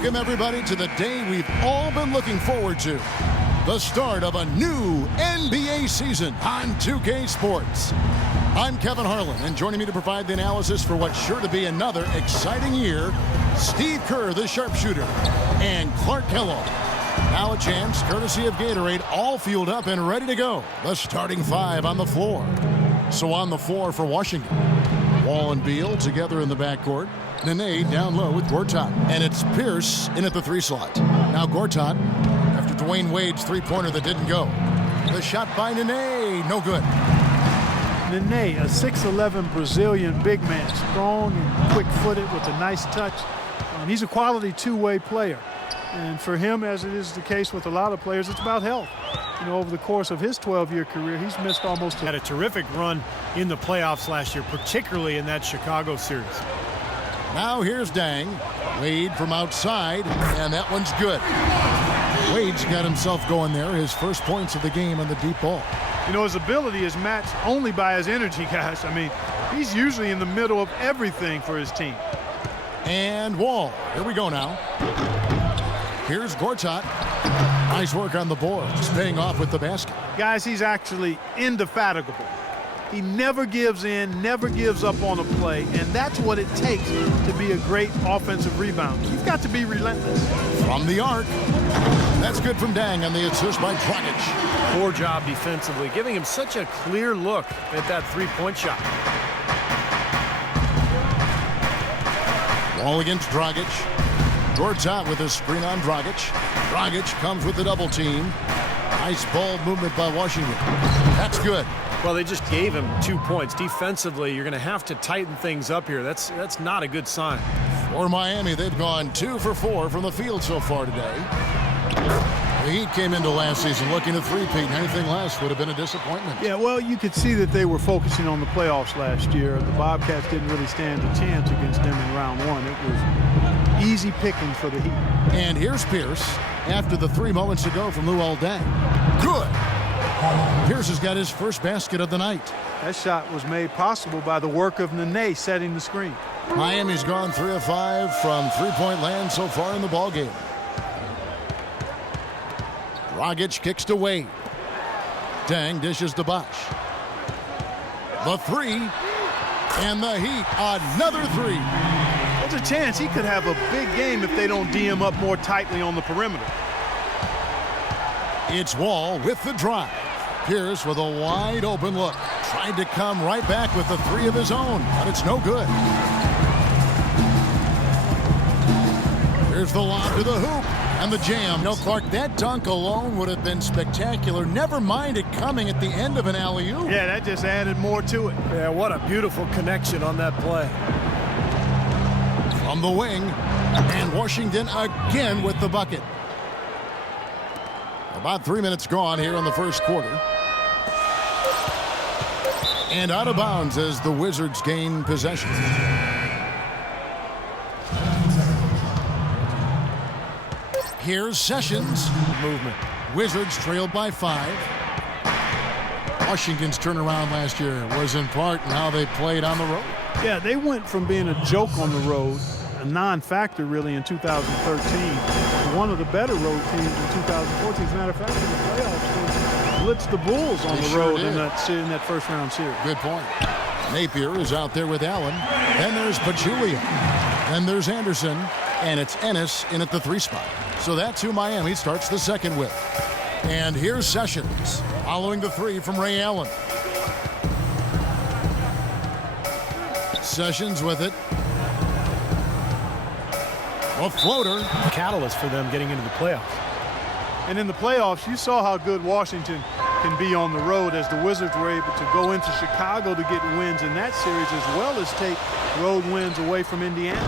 Welcome, everybody, to the day we've all been looking forward to. The start of a new NBA season on 2K Sports. I'm Kevin Harlan, and joining me to provide the analysis for what's sure to be another exciting year, Steve Kerr, the sharpshooter, and Clark Kellogg. Now a chance, courtesy of Gatorade, all fueled up and ready to go. The starting five on the floor. So on the floor for Washington, Wall and Beal together in the backcourt. Nene down low with Gortat. And it's Pierce in at the 3 slot. Now Gortat after Dwayne Wade's three-pointer that didn't go. The shot by Nene, no good. Nene, a 6'11" Brazilian big man, strong and quick-footed with a nice touch. He's a quality two-way player. And for him, as it is the case with a lot of players, it's about health. You know, over the course of his 12-year career, he's missed almost had a terrific run in the playoffs last year, particularly in that Chicago series. Now here's Dang. Wade from outside, and that one's good. Wade's got himself going there, his first points of the game on the deep ball. You know, his ability is matched only by his energy, guys. I mean, he's usually in the middle of everything for his team. And Wall. Here we go now. Here's Gortat. Nice work on the boards, paying off with the basket. Guys, he's actually indefatigable. He never gives in, never gives up on a play, and that's what it takes to be a great offensive rebounder. You've got to be relentless. From the arc. That's good from Dang on the assist by Dragic. Poor job defensively, giving him such a clear look at that three-point shot. Wall against Dragic. Gortat with a screen on Dragic. Dragic comes with the double team. Nice ball movement by Washington. That's good. Well, they just gave him 2 points. Defensively, you're going to have to tighten things up here. That's not a good sign. For Miami, they've gone 2 for 4 from the field so far today. The Heat came into last season looking to three-peat. Anything less would have been a disappointment. Yeah, well, you could see that they were focusing on the playoffs last year. The Bobcats didn't really stand a chance against them in round one. It was easy picking for the Heat. And here's Pierce after the 3 moments ago from Luol Deng. Good. Pierce has got his first basket of the night. That shot was made possible by the work of Nene setting the screen. Miami's gone 3 of 5 from three-point land so far in the ballgame. Dragic kicks to Wade. Dang dishes to Bosch. The 3. And the Heat, another 3. There's a chance he could have a big game if they don't D him up more tightly on the perimeter. It's Wall with the drive. Pierce with a wide open look. Tried to come right back with the 3 of his own, but it's no good. Here's the lob to the hoop and the jam. No, Clark, that dunk alone would have been spectacular. Never mind it coming at the end of an alley-oop. Yeah, that just added more to it. Yeah, what a beautiful connection on that play. From the wing, and Washington again with the bucket. About 3 minutes gone here in the first quarter. And out of bounds as the Wizards gain possession. Here's Sessions. Movement. Wizards trailed by 5. Washington's turnaround last year was in part in how they played on the road. Yeah, they went from being a joke on the road, a non-factor really in 2013, to one of the better road teams in 2014. As a matter of fact, in the playoffs, they blitzed the Bulls on the road in that first-round series. Good point. Napier is out there with Allen. Then there's Pachulia. Then there's Anderson. And it's Ennis in at the 3 spot. So that's who Miami starts the second with. And here's Sessions following the 3 from Ray Allen. Sessions with it. A floater. Catalyst for them getting into the playoffs. And in the playoffs, you saw how good Washington can be on the road as the Wizards were able to go into Chicago to get wins in that series as well as take road wins away from Indiana.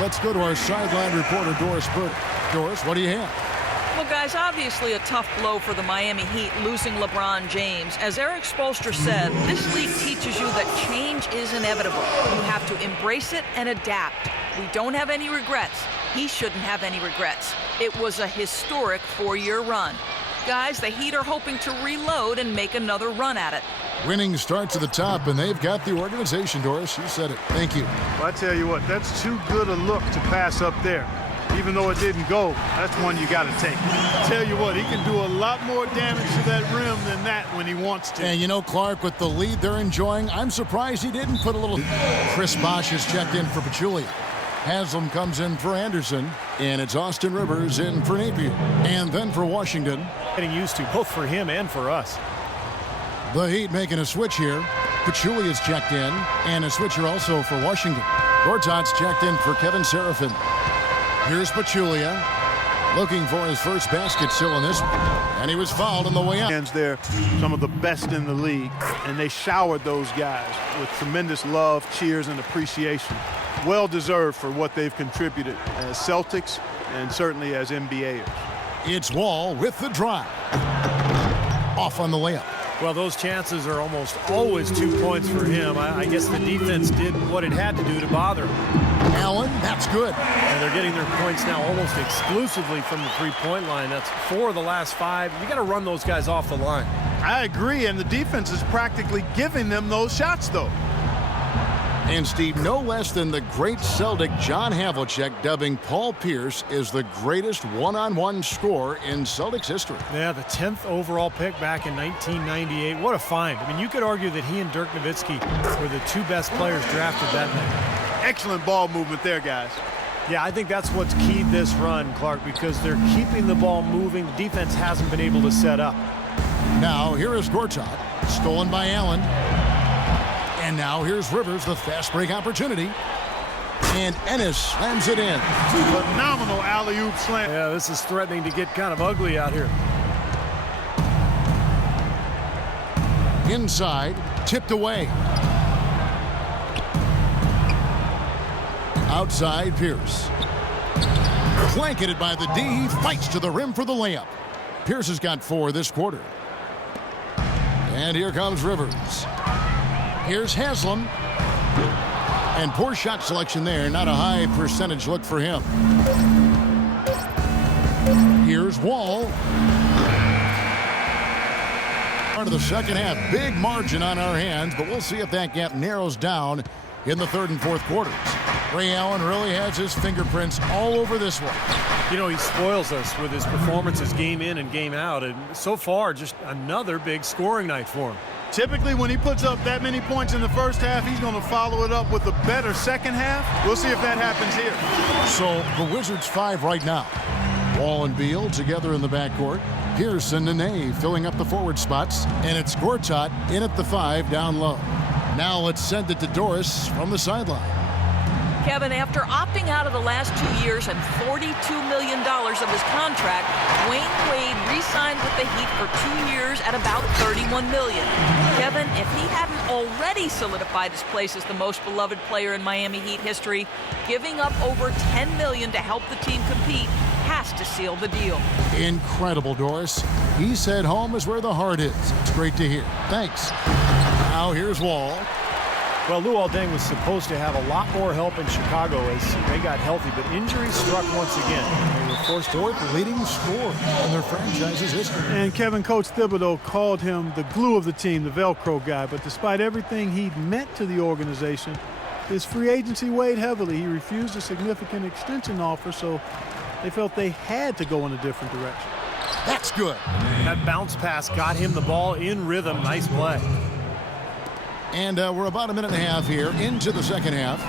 Let's go to our sideline reporter, Doris Burke. Doris, what do you have? Well, guys, obviously a tough blow for the Miami Heat losing LeBron James. As Eric Spoelstra said, this league teaches you that change is inevitable. You have to embrace it and adapt. We don't have any regrets. He shouldn't have any regrets. It was a historic 4-year run. Guys, the Heat are hoping to reload and make another run at it. Winning starts at the top, and they've got the organization, Doris. You said it. Thank you. Well, I tell you what, that's too good a look to pass up there. Even though it didn't go, that's one you got to take. Tell you what, he can do a lot more damage to that rim than that when he wants to. And you know, Clark, with the lead they're enjoying, I'm surprised he didn't put a little... Chris Bosh has checked in for Pachulia. Haslam comes in for Anderson, and it's Austin Rivers in for Napier. And then for Washington. Getting used to, both for him and for us. The Heat making a switch here. Pachulia's checked in, and a switcher also for Washington. Gortat's checked in for Kevin Serafin. Here's Pachulia, looking for his first basket still in this one. And he was fouled on the way up. They're some of the best in the league, and they showered those guys with tremendous love, cheers, and appreciation. Well deserved for what they've contributed as Celtics and certainly as NBAers. It's Wall with the drive. Off on the layup. Well, those chances are almost always 2 points for him. I guess the defense did what it had to do to bother him. Allen, that's good. And they're getting their points now almost exclusively from the three-point line. That's 4 of the last 5. You got to run those guys off the line. I agree, and the defense is practically giving them those shots, though. And Steve, no less than the great Celtic John Havlicek dubbing Paul Pierce as the greatest one-on-one scorer in Celtics history. Yeah, the 10th overall pick back in 1998. What a find. I mean, you could argue that he and Dirk Nowitzki were the 2 best players drafted that night. Excellent ball movement there, guys. Yeah, I think that's what's keyed this run, Clark, because they're keeping the ball moving. The defense hasn't been able to set up. Now, here is Gortat, stolen by Allen. And now here's Rivers, the fast break opportunity. And Ennis slams it in. Phenomenal alley-oop slam. Yeah, this is threatening to get kind of ugly out here. Inside, tipped away. Outside, Pierce. Blanketed by the D. He fights to the rim for the layup. Pierce has got 4 this quarter. And here comes Rivers. Here's Haslam. And poor shot selection there. Not a high percentage look for him. Here's Wall. Part of the second half. Big margin on our hands, but we'll see if that gap narrows down in the third and fourth quarters. Ray Allen really has his fingerprints all over this one. You know, he spoils us with his performances game in and game out. And so far, just another big scoring night for him. Typically, when he puts up that many points in the first half, he's going to follow it up with a better second half. We'll see if that happens here. So the Wizards 5 right now. Wall and Beal together in the backcourt. Pierce and Nene filling up the forward spots. And it's Gortat in at the 5 down low. Now let's send it to Doris from the sideline. Kevin, after opting out of the last 2 years and $42 million of his contract, Dwayne Wade re-signed with the Heat for 2 years at about $31 million. Kevin, if he hadn't already solidified his place as the most beloved player in Miami Heat history, giving up over $10 million to help the team compete has to seal the deal. Incredible, Doris. He said home is where the heart is. It's great to hear. Thanks. Now here's Wall. Well, Luol Deng was supposed to have a lot more help in Chicago as they got healthy, but injuries struck once again. They were forced to Fourth leading scorer in their franchise's history. And Kevin, Coach Thibodeau called him the glue of the team, the Velcro guy. But despite everything he meant to the organization, his free agency weighed heavily. He refused a significant extension offer, so they felt they had to go in a different direction. That's good. That bounce pass got him the ball in rhythm. Nice play. And we're about a minute and a half here into the second half.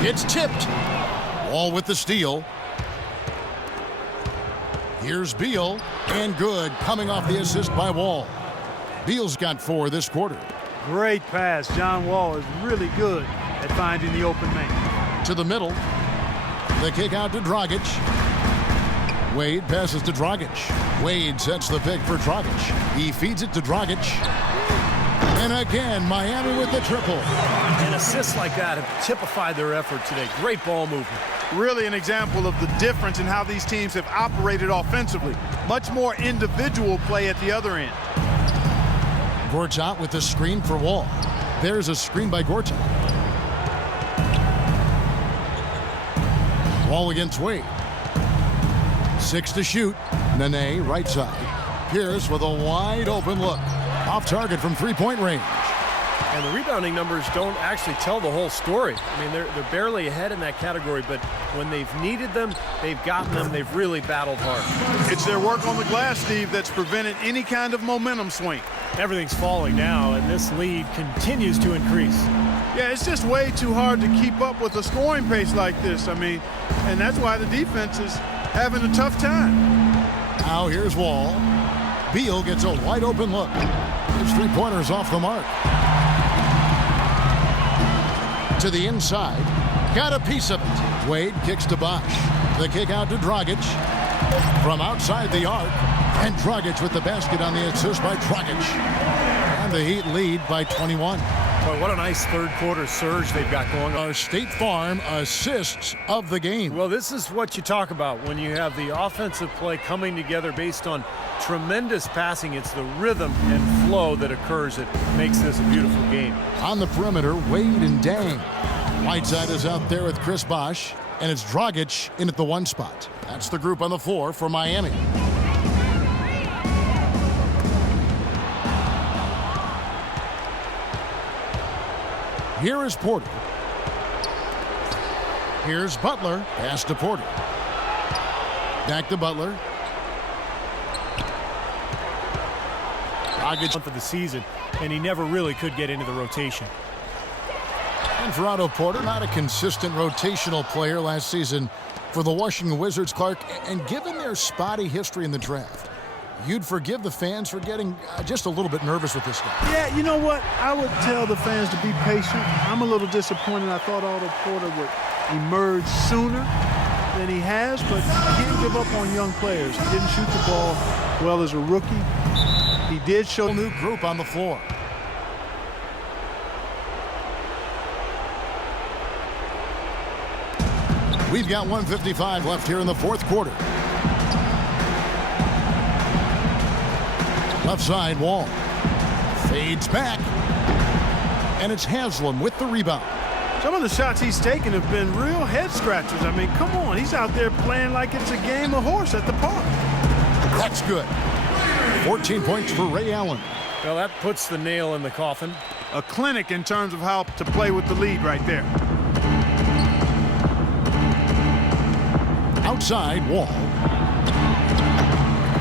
It's tipped. Wall with the steal. Here's Beal. And good, coming off the assist by Wall. Beal's got 4 this quarter. Great pass. John Wall is really good at finding the open man. To the middle. The kick out to Dragic. Wade passes to Dragic. Wade sets the pick for Dragic. He feeds it to Dragic. And again, Miami with the triple. And assists like that have typified their effort today. Great ball movement. Really an example of the difference in how these teams have operated offensively. Much more individual play at the other end. Gortat with the screen for Wall. There's a screen by Gortat. Wall against Wade. 6 to shoot. Nene, right side. Pierce with a wide open look. Off target from three-point range. And the rebounding numbers don't actually tell the whole story. I mean, they're barely ahead in that category, but when they've needed them, they've gotten them. They've really battled hard. It's their work on the glass, Steve, that's prevented any kind of momentum swing. Everything's falling now, and this lead continues to increase. Yeah, it's just way too hard to keep up with a scoring pace like this. I mean, and that's why the defense is having a tough time. Now here's Wall. Beal gets a wide open look. His three-pointers off the mark. To the inside. Got a piece of it. Wade kicks to Bosch. The kick out to Dragic. From outside the arc. And Dragic with the basket on the assist by Dragic. And the Heat lead by 21. Boy, what a nice third-quarter surge they've got going on. Our State Farm assists of the game. Well, this is what you talk about when you have the offensive play coming together based on tremendous passing. It's the rhythm and flow that occurs that makes this a beautiful game. On the perimeter, Wade and Dang. Whiteside is out there with Chris Bosch, and it's Dragic in at the one spot. That's the group on the floor for Miami. Here is Porter. Here's Butler. Pass to Porter. Back to Butler. For the season, and he never really could get into the rotation. And for Otto Porter, not a consistent rotational player last season for the Washington Wizards, Clark. And given their spotty history in the draft, you'd forgive the fans for getting just a little bit nervous with this guy. Yeah, you know what? I would tell the fans to be patient. I'm a little disappointed. I thought Otto Porter would emerge sooner than he has, but he can't give up on young players. He didn't shoot the ball well as a rookie. He did show a new group on the floor. We've got 1:55 left here in the fourth quarter. Left side, Wall. Fades back. And it's Haslam with the rebound. Some of the shots he's taken have been real head scratchers. I mean, come on. He's out there playing like it's a game of horse at the park. That's good. 14 points for Ray Allen. Well, that puts the nail in the coffin. A clinic in terms of how to play with the lead right there. Outside, Wall.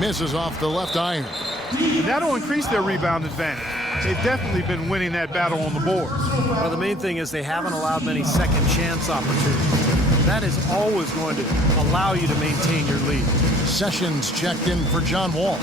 Misses off the left iron. And that'll increase their rebound advantage. They've definitely been winning that battle on the boards. Well, the main thing is they haven't allowed many second chance opportunities. That is always going to allow you to maintain your lead. Sessions checked in for John Wall.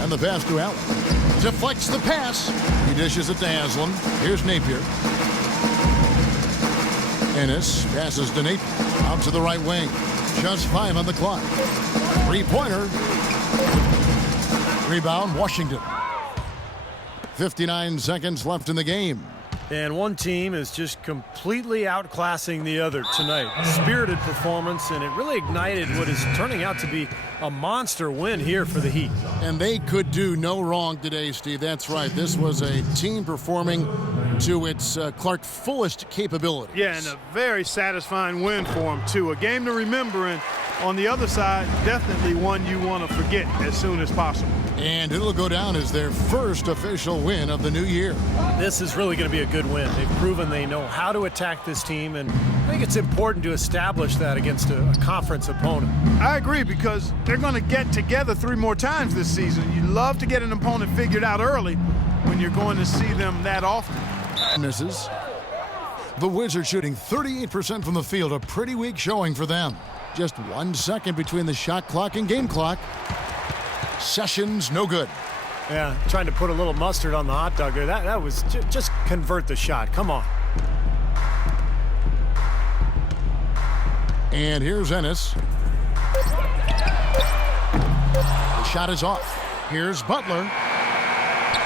And the pass to Allen. Deflects the pass. He dishes it to Haslam. Here's Napier. Ennis passes to Napier. Out to the right wing. Just 5 on the clock. Three-pointer. Rebound, Washington. 59 seconds left in the game. And one team is just completely outclassing the other tonight. Spirited performance, and it really ignited what is turning out to be a monster win here for the Heat. And they could do no wrong today, Steve. That's right. This was a team performing to its Clark fullest capabilities. Yeah, and a very satisfying win for them, too. A game to remember, and on the other side, definitely one you want to forget as soon as possible. And it'll go down as their first official win of the new year. This is really going to be a good win. They've proven they know how to attack this team, and I think it's important to establish that against a conference opponent. I agree, because they're going to get together 3 more times this season. You love to get an opponent figured out early when you're going to see them that often. Misses. The Wizards shooting 38% from the field, a pretty weak showing for them. Just 1 second between the shot clock and game clock. Sessions, no good. Yeah, trying to put a little mustard on the hot dog there. That was just convert the shot. Come on. And here's Ennis. The shot is off. Here's Butler.